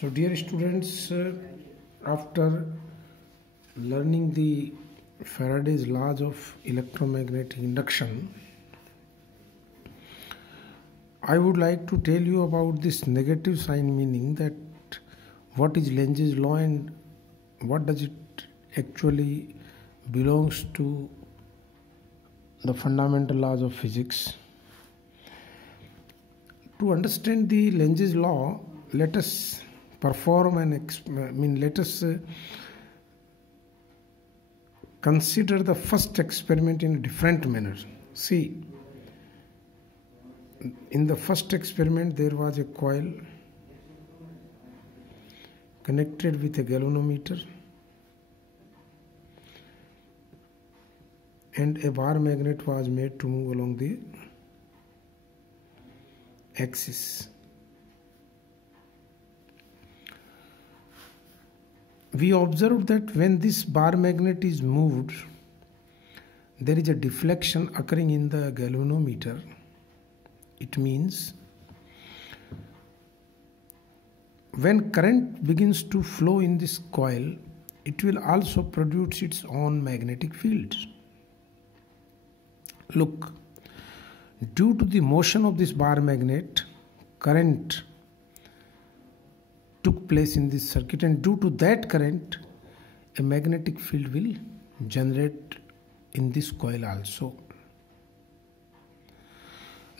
So dear students, after learning the Faraday's laws of electromagnetic induction, I would like to tell you about this negative sign, meaning that what is Lenz's law and what does it actually belongs to the fundamental laws of physics. To understand the Lenz's law, let us perform let us consider the first experiment in a different manner. See, in the first experiment there was a coil connected with a galvanometer and a bar magnet was made to move along the axis. We observed that when this bar magnet is moved, there is a deflection occurring in the galvanometer. It means when current begins to flow in this coil, it will also produce its own magnetic field. Look, due to the motion of this bar magnet, current took place in this circuit, and due to that current, a magnetic field will generate in this coil also.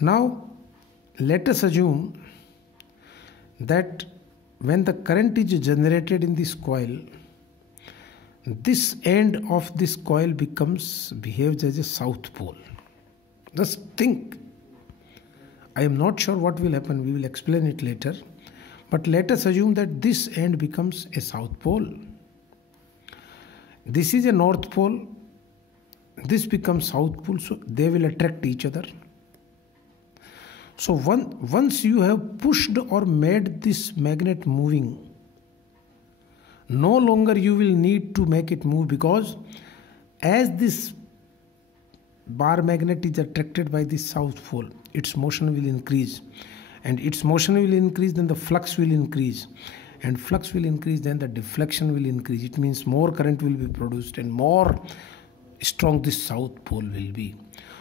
Now, let us assume that when the current is generated in this coil, this end of this coil behaves as a south pole. Just think. I am not sure what will happen. We will explain it later. But let us assume that this end becomes a south pole. This is a north pole. This becomes south pole. So they will attract each other. So once you have pushed or made this magnet moving, no longer you will need to make it move, because as this bar magnet is attracted by this south pole, its motion will increase. And its motion will increase, then the flux will increase. And flux will increase, then the deflection will increase. It means more current will be produced and more strong this south pole will be.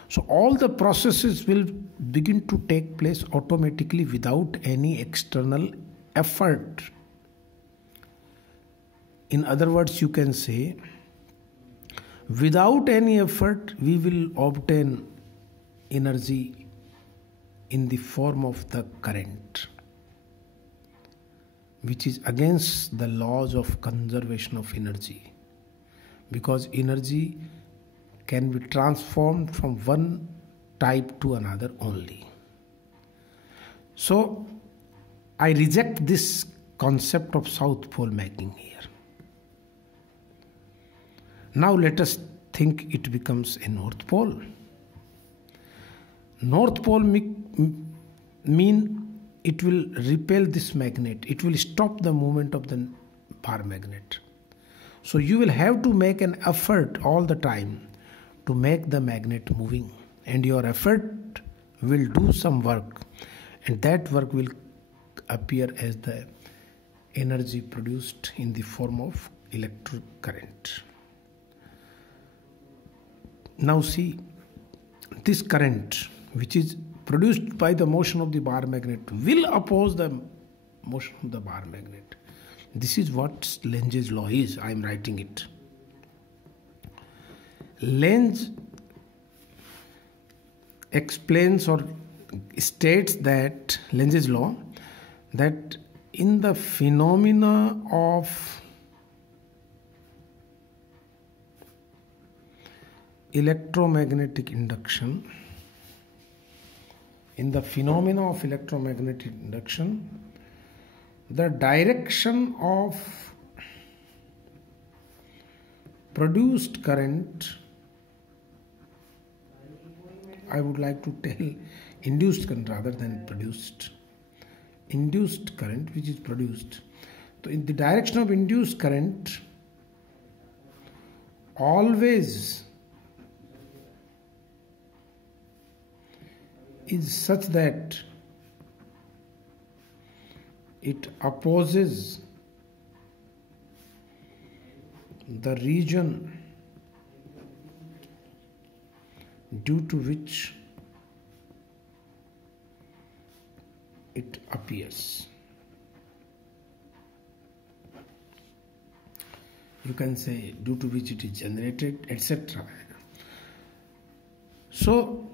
So all the processes will begin to take place automatically without any external effort. In other words, you can say, without any effort, we will obtain energy in the form of the current, which is against the laws of conservation of energy, because energy can be transformed from one type to another only. So I reject this concept of south pole making here. Now let us think it becomes a north pole. North pole mean it will repel this magnet. It will stop the movement of the bar magnet. So you will have to make an effort all the time to make the magnet moving. And your effort will do some work. And that work will appear as the energy produced in the form of electric current. Now see, this current, which is produced by the motion of the bar magnet, will oppose the motion of the bar magnet. This is what Lenz's law is. I am writing it. Lenz explains or states that Lenz's law, that in the phenomena of electromagnetic induction, the direction of produced current, I would like to tell induced current rather than produced. Induced current which is produced. So in the direction of induced current always is such that it opposes the region due to which it appears. You can say due to which it is generated, etc. So,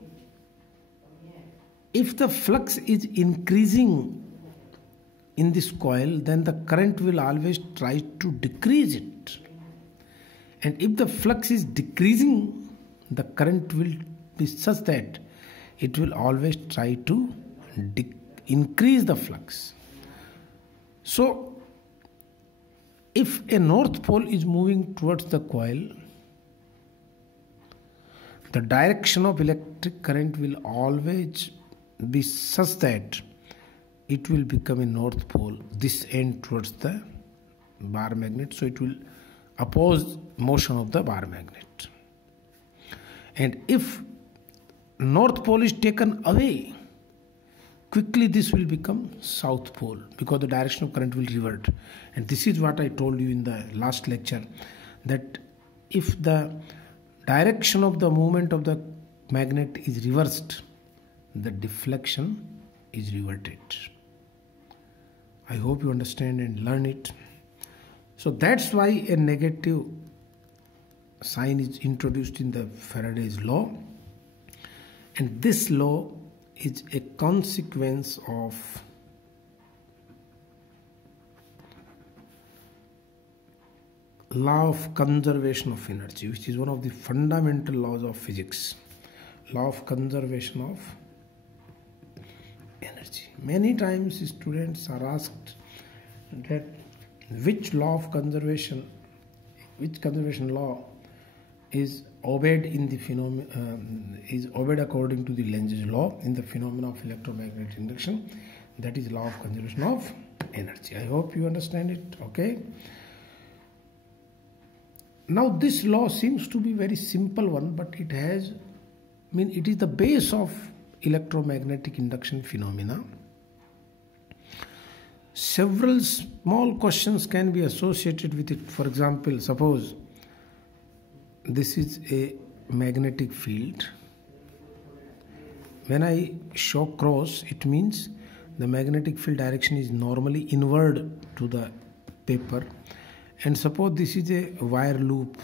if the flux is increasing in this coil, then the current will always try to decrease it. And if the flux is decreasing, the current will be such that it will always try to increase the flux. So, if a north pole is moving towards the coil, the direction of electric current will always be such that it will become a north pole, this end towards the bar magnet, so it will oppose motion of the bar magnet. And if north pole is taken away, quickly this will become south pole because the direction of current will revert. And this is what I told you in the last lecture, that if the direction of the movement of the magnet is reversed, the deflection is reverted. I hope you understand and learn it. So that's why a negative sign is introduced in the Faraday's law, and this law is a consequence of law of conservation of energy, which is one of the fundamental laws of physics. Law of conservation of energy. Many times students are asked that which conservation law is obeyed in the is obeyed according to the Lenz's law in the phenomena of electromagnetic induction. That is law of conservation of energy. I hope you understand it. Okay. Now this law seems to be very simple one, but it has, it is the base of electromagnetic induction phenomena. Several small questions can be associated with it. For example, suppose this is a magnetic field. When I show cross, it means the magnetic field direction is normally inward to the paper. And suppose this is a wire loop.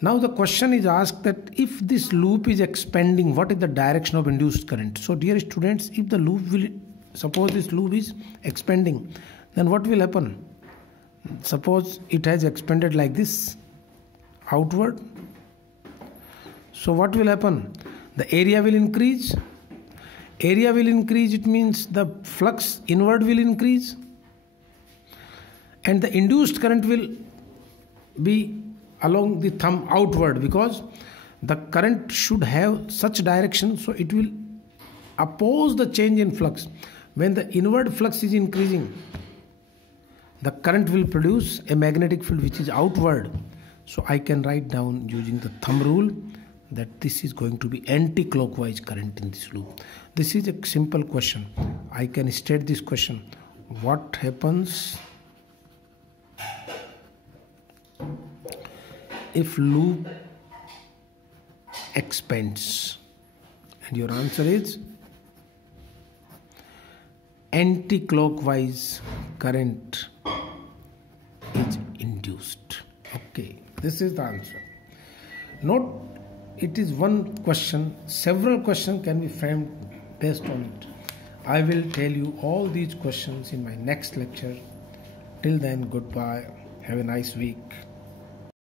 Now the question is asked that if this loop is expanding, what is the direction of induced current? So dear students, if the loop will, suppose this loop is expanding, then what will happen? Suppose it has expanded like this, outward. So what will happen? The area will increase. Area will increase, it means the flux inward will increase. And the induced current will be along the thumb outward, because the current should have such direction, so it will oppose the change in flux. When the inward flux is increasing, the current will produce a magnetic field which is outward. So I can write down using the thumb rule that this is going to be anti-clockwise current in this loop. This is a simple question. I can state this question. What happens if loop expands? And your answer is anti-clockwise current is induced. Okay, this is the answer. Note, it is one question. Several questions can be framed based on it. I will tell you all these questions in my next lecture. Till then, goodbye. Have a nice week.